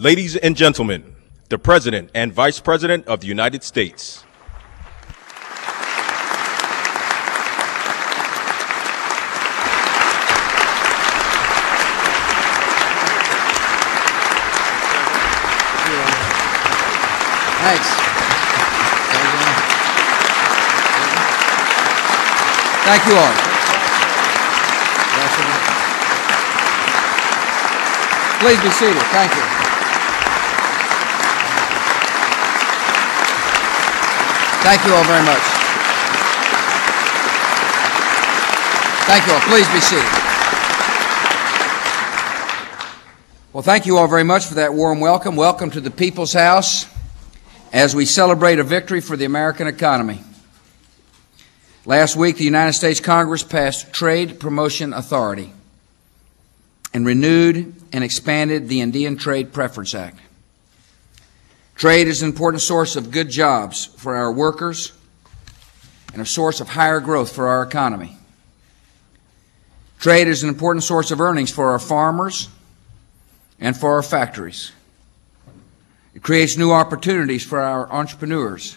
Ladies and gentlemen, the President and Vice President of the United States. Thanks. Thank you all. Please be seated. Thank you. Thank you all very much. Thank you all. Please be seated. Well, thank you all very much for that warm welcome. Welcome to the People's House as we celebrate a victory for the American economy. Last week, the United States Congress passed Trade Promotion Authority and renewed and expanded the Indian Trade Preference Act. Trade is an important source of good jobs for our workers and a source of higher growth for our economy. Trade is an important source of earnings for our farmers and for our factories. It creates new opportunities for our entrepreneurs.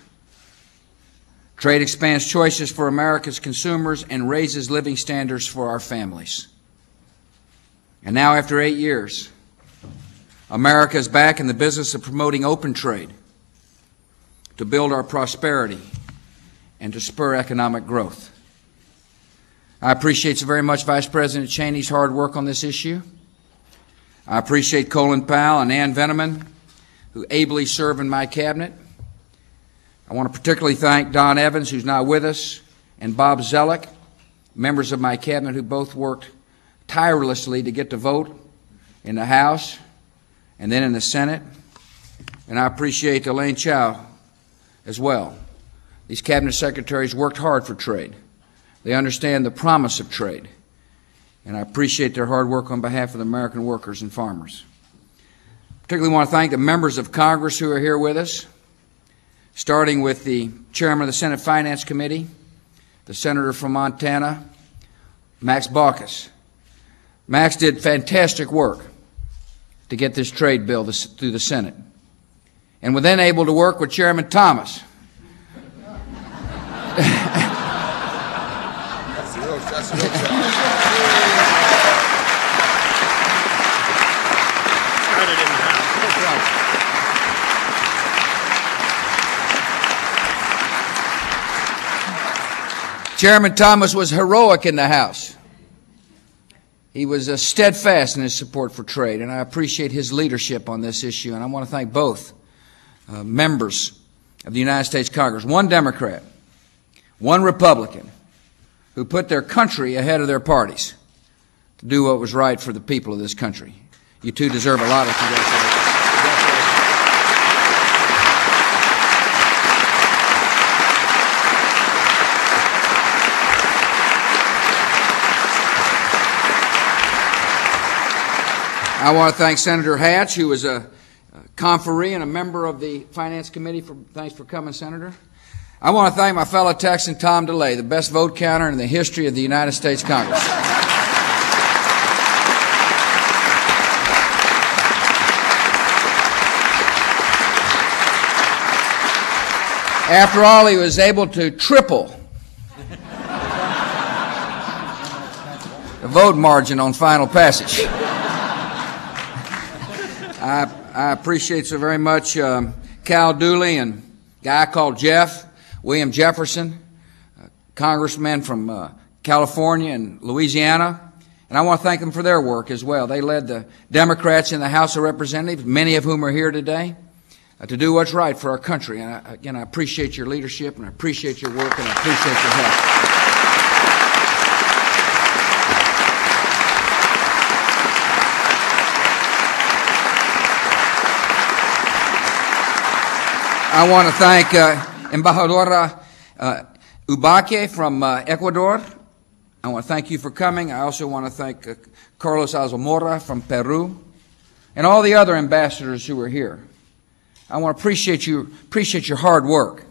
Trade expands choices for America's consumers and raises living standards for our families. And now, after 8 years, America is back in the business of promoting open trade to build our prosperity and to spur economic growth. I appreciate so very much Vice President Cheney's hard work on this issue. I appreciate Colin Powell and Ann Veneman, who ably serve in my cabinet. I want to particularly thank Don Evans, who's now with us, and Bob Zellick, members of my cabinet who both worked tirelessly to get to vote in the House and then in the Senate. And I appreciate Elaine Chao as well. These cabinet secretaries worked hard for trade. They understand the promise of trade. And I appreciate their hard work on behalf of the American workers and farmers. Particularly want to thank the members of Congress who are here with us, starting with the chairman of the Senate Finance Committee, the senator from Montana, Max Baucus. Max did fantastic work to get this trade bill through the Senate, and was then able to work with Chairman Thomas. Chairman Thomas was heroic in the House. He was steadfast in his support for trade, and I appreciate his leadership on this issue. And I want to thank both members of the United States Congress, one Democrat, one Republican, who put their country ahead of their parties to do what was right for the people of this country. You two deserve a lot of congratulations. I want to thank Senator Hatch, who was a conferee and a member of the Finance Committee. Thanks for coming, Senator. I want to thank my fellow Texan, Tom DeLay, the best vote counter in the history of the United States Congress. After all, he was able to triple the vote margin on final passage. I appreciate so very much Cal Dooley and a guy called Jeff, William Jefferson, congressmen from California and Louisiana. And I want to thank them for their work as well. They led the Democrats in the House of Representatives, many of whom are here today, to do what's right for our country. And again, I appreciate your leadership, and I appreciate your work, and I appreciate your help. I want to thank Embajadora Ubaque from Ecuador. I want to thank you for coming. I also want to thank Carlos Alzamora from Peru and all the other ambassadors who are here. I want to appreciate your hard work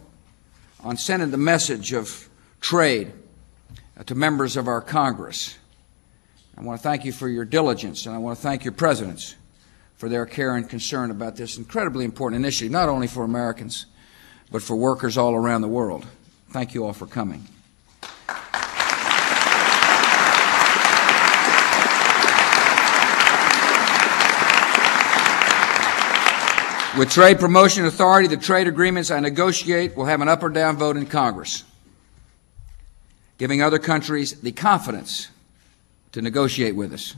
on sending the message of trade to members of our Congress. I want to thank you for your diligence, and I want to thank your presidents for their care and concern about this incredibly important initiative, not only for Americans, but for workers all around the world. Thank you all for coming. With Trade Promotion Authority, the trade agreements I negotiate will have an up or down vote in Congress, giving other countries the confidence to negotiate with us.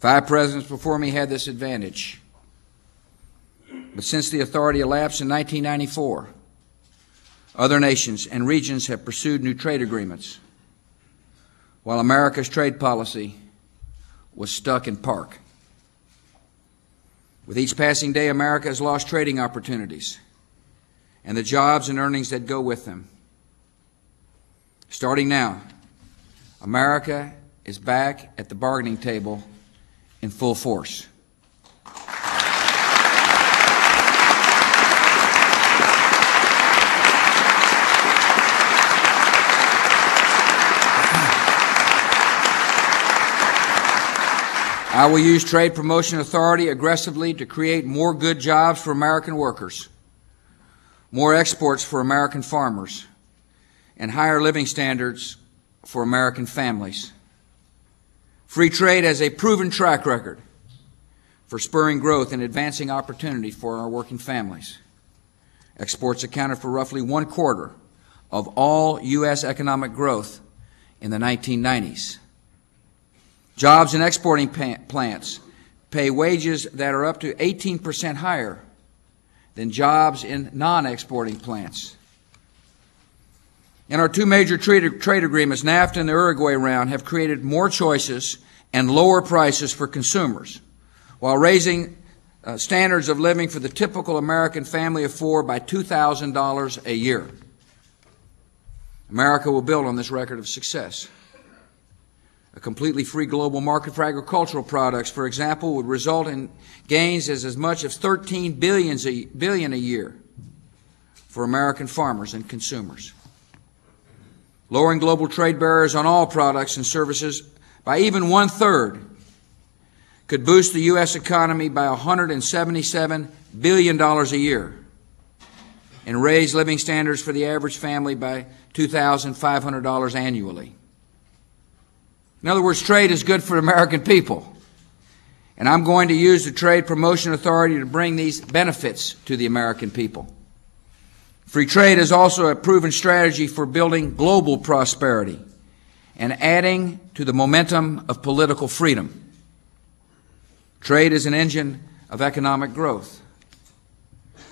5 presidents before me had this advantage. But since the authority elapsed in 1994, other nations and regions have pursued new trade agreements, while America's trade policy was stuck in park. With each passing day, America has lost trading opportunities and the jobs and earnings that go with them. Starting now, America is back at the bargaining table in full force. I will use Trade Promotion Authority aggressively to create more good jobs for American workers, more exports for American farmers, and higher living standards for American families. Free trade has a proven track record for spurring growth and advancing opportunity for our working families. Exports accounted for roughly 1/4 of all U.S. economic growth in the 1990s. Jobs in exporting plants pay wages that are up to 18% higher than jobs in non-exporting plants. And our 2 major trade agreements, NAFTA and the Uruguay round, have created more choices and lower prices for consumers, while raising standards of living for the typical American family of 4 by $2,000 a year. America will build on this record of success. A completely free global market for agricultural products, for example, would result in gains as much as $13 billion a year for American farmers and consumers. Lowering global trade barriers on all products and services by even 1/3 could boost the U.S. economy by $177 billion a year and raise living standards for the average family by $2,500 annually. In other words, trade is good for American people, and I'm going to use the Trade Promotion Authority to bring these benefits to the American people. Free trade is also a proven strategy for building global prosperity and adding to the momentum of political freedom. Trade is an engine of economic growth.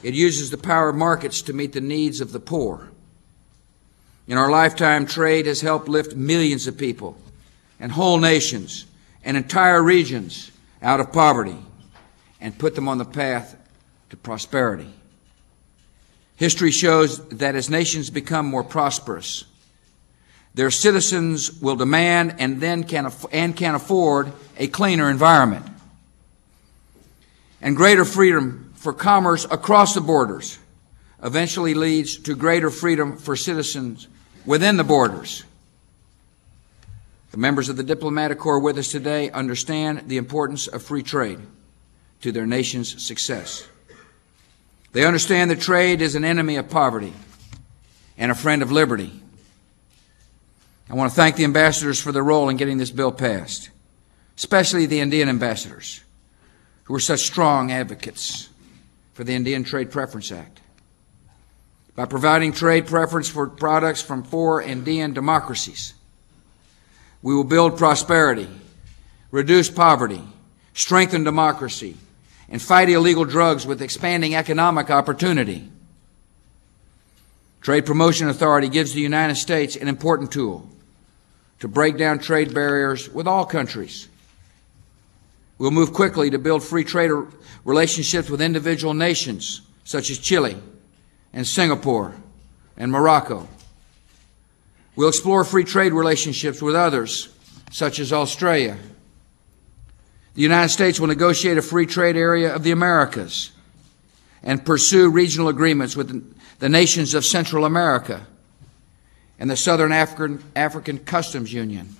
It uses the power of markets to meet the needs of the poor. In our lifetime, trade has helped lift millions of people and whole nations and entire regions out of poverty and put them on the path to prosperity. History shows that as nations become more prosperous, their citizens will demand and can afford a cleaner environment. And greater freedom for commerce across the borders eventually leads to greater freedom for citizens within the borders. The members of the diplomatic corps with us today understand the importance of free trade to their nation's success. They understand that trade is an enemy of poverty and a friend of liberty. I want to thank the ambassadors for their role in getting this bill passed, especially the Indian ambassadors, who were such strong advocates for the Indian Trade Preference Act. By providing trade preference for products from 4 Indian democracies, we will build prosperity, reduce poverty, strengthen democracy, and fight illegal drugs with expanding economic opportunity. Trade Promotion Authority gives the United States an important tool to break down trade barriers with all countries. We'll move quickly to build free trade relationships with individual nations such as Chile and Singapore and Morocco. We'll explore free trade relationships with others, such as Australia. The United States will negotiate a free trade area of the Americas and pursue regional agreements with the nations of Central America and the Southern African Customs Union.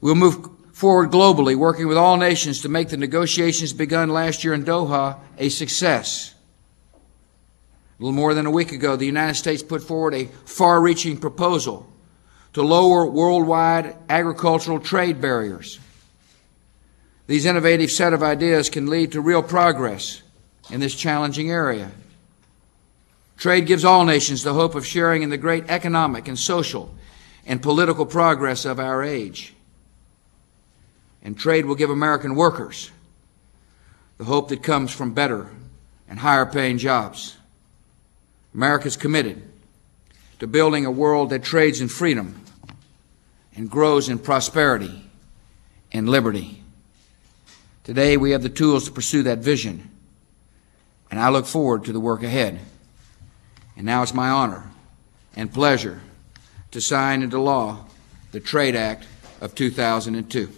We'll move forward globally, working with all nations to make the negotiations begun last year in Doha a success. A little more than a week ago, the United States put forward a far-reaching proposal to lower worldwide agricultural trade barriers. These innovative set of ideas can lead to real progress in this challenging area. Trade gives all nations the hope of sharing in the great economic and social and political progress of our age. And trade will give American workers the hope that comes from better and higher paying jobs. America is committed to building a world that trades in freedom and grows in prosperity and liberty. Today we have the tools to pursue that vision, and I look forward to the work ahead. And now it's my honor and pleasure to sign into law the Trade Act of 2002.